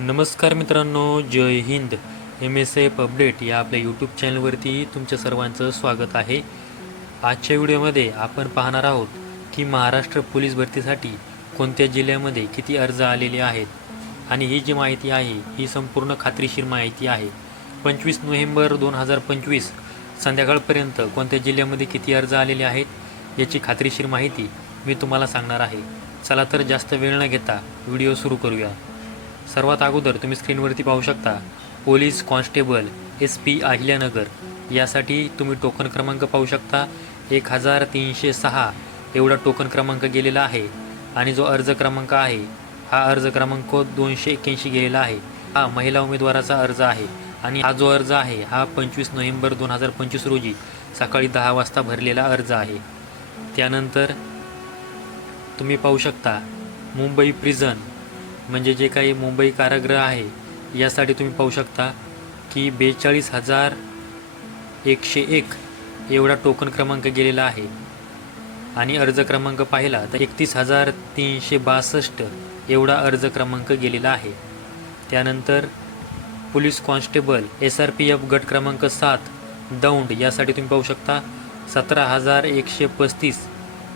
नमस्कार मित्रांनो जय हिंद. एम एस एफ अपडेट या आपल्या यूट्यूब चॅनलवरती तुमच्या सर्वांचं स्वागत आहे. आजच्या व्हिडिओमध्ये आपण पाहणार आहोत की महाराष्ट्र पोलीस भरतीसाठी कोणत्या जिल्ह्यामध्ये किती अर्ज आलेले आहेत आणि ही जी माहिती आहे ही संपूर्ण खात्रीशीर माहिती आहे. पंचवीस नोव्हेंबर दोन हजार पंचवीस संध्याकाळपर्यंत कोणत्या जिल्ह्यामध्ये किती अर्ज आलेले आहेत याची खात्रीशीर माहिती मी तुम्हाला सांगणार आहे. चला तर जास्त वेळ न घेता व्हिडिओ सुरू करूया. सर्वात अगोदर तुम्ही स्क्रीनवरती पाहू शकता police constable S P Ahilyanagar. यासाठी तुम्ही टोकन क्रमांक पाहू शकता एक हजार तीनशे सहा एवढा टोकन क्रमांक गेलेला आहे. आणि जो अर्ज क्रमांक आहे हा अर्ज क्रमांक दोनशे एक्क्याऐंशी गेलेला आहे. हा महिला उमेदवाराचा अर्ज आहे. आणि हा जो अर्ज आहे हा पंचवीस नोव्हेंबर दोन हजार पंचवीस रोजी सकाळी दहा वाजता भरलेला अर्ज आहे. त्यानंतर तुम्ही पाहू शकता मुंबई प्रिझन म्हणजे जे काही मुंबई कारागृह आहे यासाठी तुम्ही पाहू शकता की बेचाळीस हजार एकशे एक एवढा टोकन क्रमांक गेलेला आहे. आणि अर्ज क्रमांक पाहिला तर एकतीस हजार तीनशे बासष्ट एवढा अर्ज क्रमांक गेलेला आहे. त्यानंतर police constable S R P F गट क्रमांक सात दौंड यासाठी तुम्ही पाहू शकता सतरा हजार एकशे पस्तीस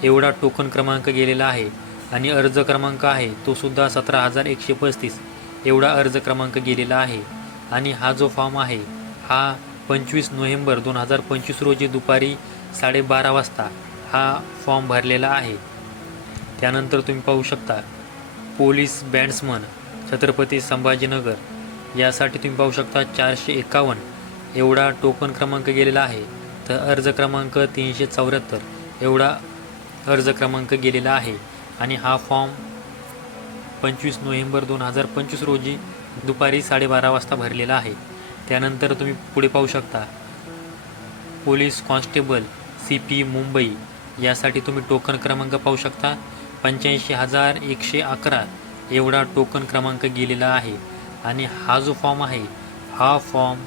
एवढा टोकन क्रमांक गेलेला आहे. आणि अर्ज क्रमांक आहे तो सुद्धा सतरा हजार एकशे पस्तीस. एवढा अर्ज क्रमांक गेलेला आहे. आणि हा जो फॉर्म आहे हा पंचवीस नोव्हेंबर दोन हजार पंचवीस रोजी दुपारी साडेबारा वाजता हा फॉर्म भरलेला आहे. त्यानंतर तुम्ही पाहू शकता पोलीस बँड्समन छत्रपती संभाजीनगर यासाठी तुम्ही पाहू शकता चारशे एकावन्न. एवढा टोकन क्रमांक गेलेला आहे तर अर्ज क्रमांक तीनशे चौऱ्याहत्तर. एवढा अर्ज क्रमांक गेलेला आहे. आणि हा फॉर्म पंचवीस नोव्हेंबर दोन हजार पंचवीस रोजी दुपारी साडेबारा वाजता भरलेला आहे. त्यानंतर तुम्ही पुढे पाहू शकता. Police constable C P Mumbai यासाठी तुम्ही टोकन क्रमांक पाहू शकता. पंच्याऐंशी हजार एकशे अकरा एवढा टोकन क्रमांक गेलेला आहे. आणि हा जो फॉर्म आहे हा फॉर्म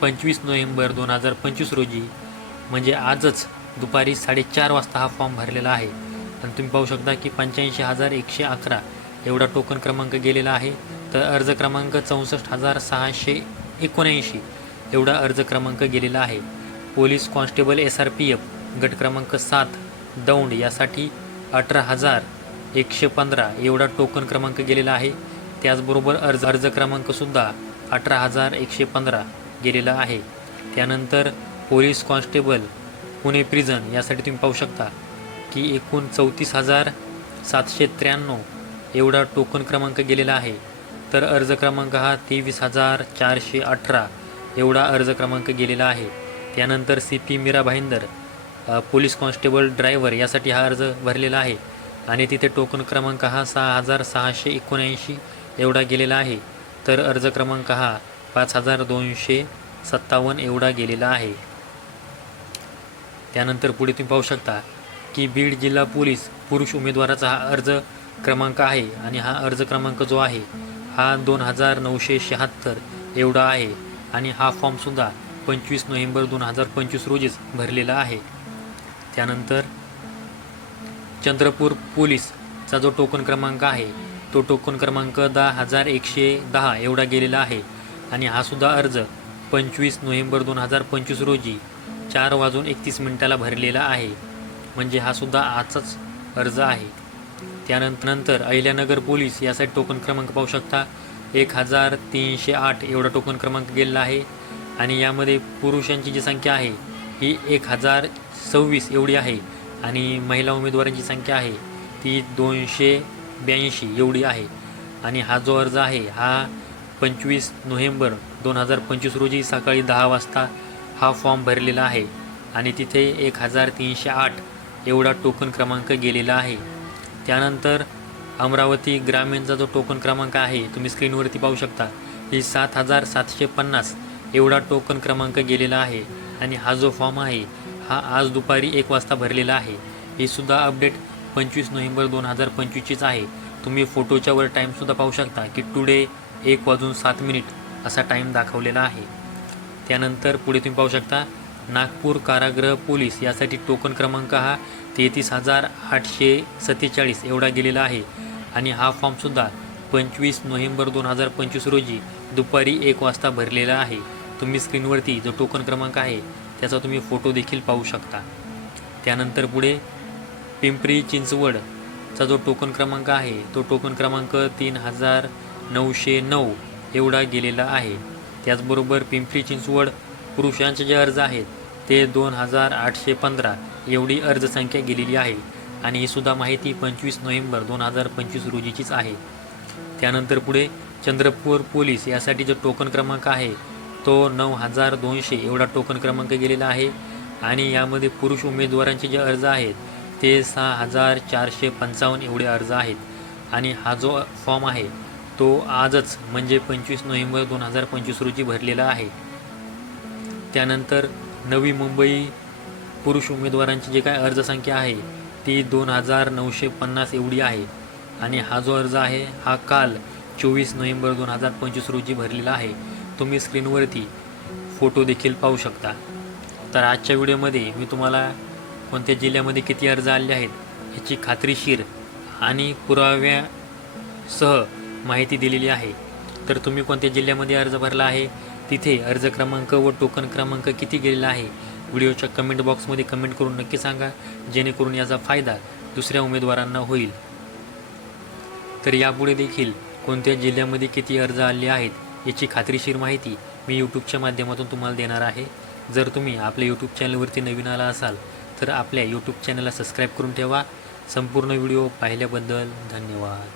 पंचवीस नोव्हेंबर दोन हजार पंचवीस रोजी म्हणजे आजच दुपारी साडेचार वाजता हा फॉर्म भरलेला आहे. आणि तुम्ही पाहू शकता की पंच्याऐंशी हजार एकशे अकरा एवढा टोकन क्रमांक गेलेला आहे. तर अर्ज क्रमांक चौसष्ट हजार सहाशे एकोणऐंशी एवढा अर्ज क्रमांक गेलेला आहे. Police constable S R P F गट क्रमांक सात दौंड यासाठी अठरा हजार एकशे पंधरा एवढा टोकन क्रमांक गेलेला आहे. त्याचबरोबर अर्ज अर्ज क्रमांकसुद्धा अठरा हजार एकशे पंधरा गेलेला आहे. त्यानंतर पोलीस कॉन्स्टेबल पुणे प्रिझन यासाठी तुम्ही पाहू शकता. की एकूण चौतीस हजार सातशे त्र्याण्णव एवढा टोकन क्रमांक गेलेला आहे. तर अर्ज क्रमांक हा तेवीस हजार चारशे अठरा एवढा अर्ज क्रमांक गेलेला आहे. त्यानंतर C P Mira Bhayandar police constable driver यासाठी हा अर्ज भरलेला आहे. आणि तिथे टोकन क्रमांक हा सहा हजार सहाशे एकोणऐंशी एवढा गेलेला आहे. तर अर्ज क्रमांक हा पाच हजार दोनशे सत्तावन्न एवढा गेलेला आहे. त्यानंतर पुढे तुम्ही पाहू शकता की बीड जिल्हा पोलीस पुरुष उमेदवाराचा हा अर्ज क्रमांक आहे आणि हा अर्ज क्रमांक जो आहे हा दोन हजार नऊशे शहात्तर एवढा आहे आणि हा फॉर्मसुद्धा पंचवीस नोव्हेंबर दोन हजार पंचवीस रोजीच भरलेला आहे. त्यानंतर चंद्रपूर पोलीसचा जो टोकन क्रमांक आहे तो टोकन क्रमांक दहा हजार एकशे दहा एवढा गेलेला आहे आणि हा सुद्धा अर्ज पंचवीस नोव्हेंबर दोन हजार पंचवीस रोजी चार वाजून एकतीस मिनिटाला भरलेला आहे. म्हणजे हा सुद्धा आजचाच अर्ज आहे. त्यानंतर नंतर अहिल्यानगर पोलीस यासाठी टोकन क्रमांक पाहू शकता. एक हजार तीनशे आठ एवढा टोकन क्रमांक गेलेला आहे. आणि यामध्ये पुरुषांची जी संख्या आहे ही एक हजार सव्वीस एवढी आहे. आणि महिला उमेदवारांची संख्या आहे ती दोनशे ब्याऐंशी एवढी आहे. आणि हा जो अर्ज आहे हा पंचवीस नोव्हेंबर दोन हजार पंचवीस रोजी सकाळी दहा वाजता हा फॉर्म भरलेला आहे. आणि तिथे एक हजार तीनशे आठ एवढा टोकन क्रमांक गेलेला आहे. त्यानंतर अमरावती ग्रामीणचा जो टोकन क्रमांक आहे तुम्ही स्क्रीनवरती पाहू शकता. ही सात हजार सातशे पन्नास एवढा टोकन क्रमांक गेलेला आहे आणि हा जो फॉर्म आहे हा आज दुपारी एक वाजता भरलेला आहे. ही सुद्धा अपडेट पंचवीस नोव्हेंबर दोन हजार पंचवीसचीच आहे. तुम्ही फोटोच्या वर टाईमसुद्धा पाहू शकता की टुडे एक वाजून सात मिनिट असा टाईम दाखवलेला आहे. त्यानंतर पुढे तुम्ही पाहू शकता नागपूर कारागृह पोलीस यासाठी टोकन क्रमांक हा तेहतीस हजार आठशे सत्तेचाळीस एवढा गेलेला आहे. आणि हा फॉर्मसुद्धा पंचवीस नोव्हेंबर दोन हजार पंचवीस रोजी दुपारी एक वाजता भरलेला आहे. तुम्ही स्क्रीनवरती जो टोकन क्रमांक आहे त्याचा तुम्ही फोटो देखील पाहू शकता. त्यानंतर पुढे पिंपरी चिंचवडचा जो टोकन क्रमांक आहे तो टोकन क्रमांक तीन हजार नऊशे नऊ एवढा गेलेला आहे. त्याचबरोबर पिंपरी चिंचवड पुरुषांचे जे अर्ज आहेत ते दोन हजार आठशे पंधरा एवढी अर्जसंख्या गेलेली आहे आणि ही सुद्धा माहिती पंचवीस नोव्हेंबर दोन हजार पंचवीस रोजीचीच आहे. त्यानंतर पुढे चंद्रपूर पोलीस यासाठी जो टोकन क्रमांक आहे तो नऊ हजार दोनशे एवढा टोकन क्रमांक गेलेला आहे आणि यामध्ये पुरुष उमेदवारांचे जे अर्ज आहेत ते सहा हजार चारशे पंचावन्न एवढे अर्ज आहेत. आणि हा जो फॉर्म आहे तो आजच म्हणजे पंचवीस नोव्हेंबर दोन हजार पंचवीस रोजी भरलेला आहे. त्यानंतर नवी मुंबई पुरुष उमेदवारांची जे काय अर्जसंख्या आहे ती दोन हजार नऊशे पन्नास एवढी आहे. आणि हा जो अर्ज आहे हा काल चोवीस नोव्हेंबर दोन हजार पंचवीस रोजी भरलेला आहे. तुम्ही स्क्रीनवरती फोटो देखील पाहू शकता. तर आजच्या व्हिडिओमध्ये मी तुम्हाला कोणत्या जिल्ह्यामध्ये किती अर्ज आले आहेत याची खात्रीशीर आणि पुराव्यासह माहिती दिलेली आहे. तर तुम्ही कोणत्या जिल्ह्यामध्ये अर्ज भरला आहे तिथे अर्ज क्रमांक व टोकन क्रमांक किती गेलेला आहे? व्हिडिओच्या कमेंट बॉक्समध्ये कमेंट करून नक्की सांगा जेणेकरून याचा फायदा दुसऱ्या उमेदवारांना होईल. तर यापुढे देखील कोणत्या जिल्ह्यामध्ये किती अर्ज आले आहेत याची खात्रीशीर माहिती मी यूट्यूबच्या माध्यमातून तुम्हाला देणार आहे. जर तुम्ही आपल्या यूट्यूब चॅनलवरती नवीन आला असाल तर आपल्या यूट्यूब चॅनलला सबस्क्राईब करून ठेवा. संपूर्ण व्हिडिओ पाहिल्याबद्दल धन्यवाद.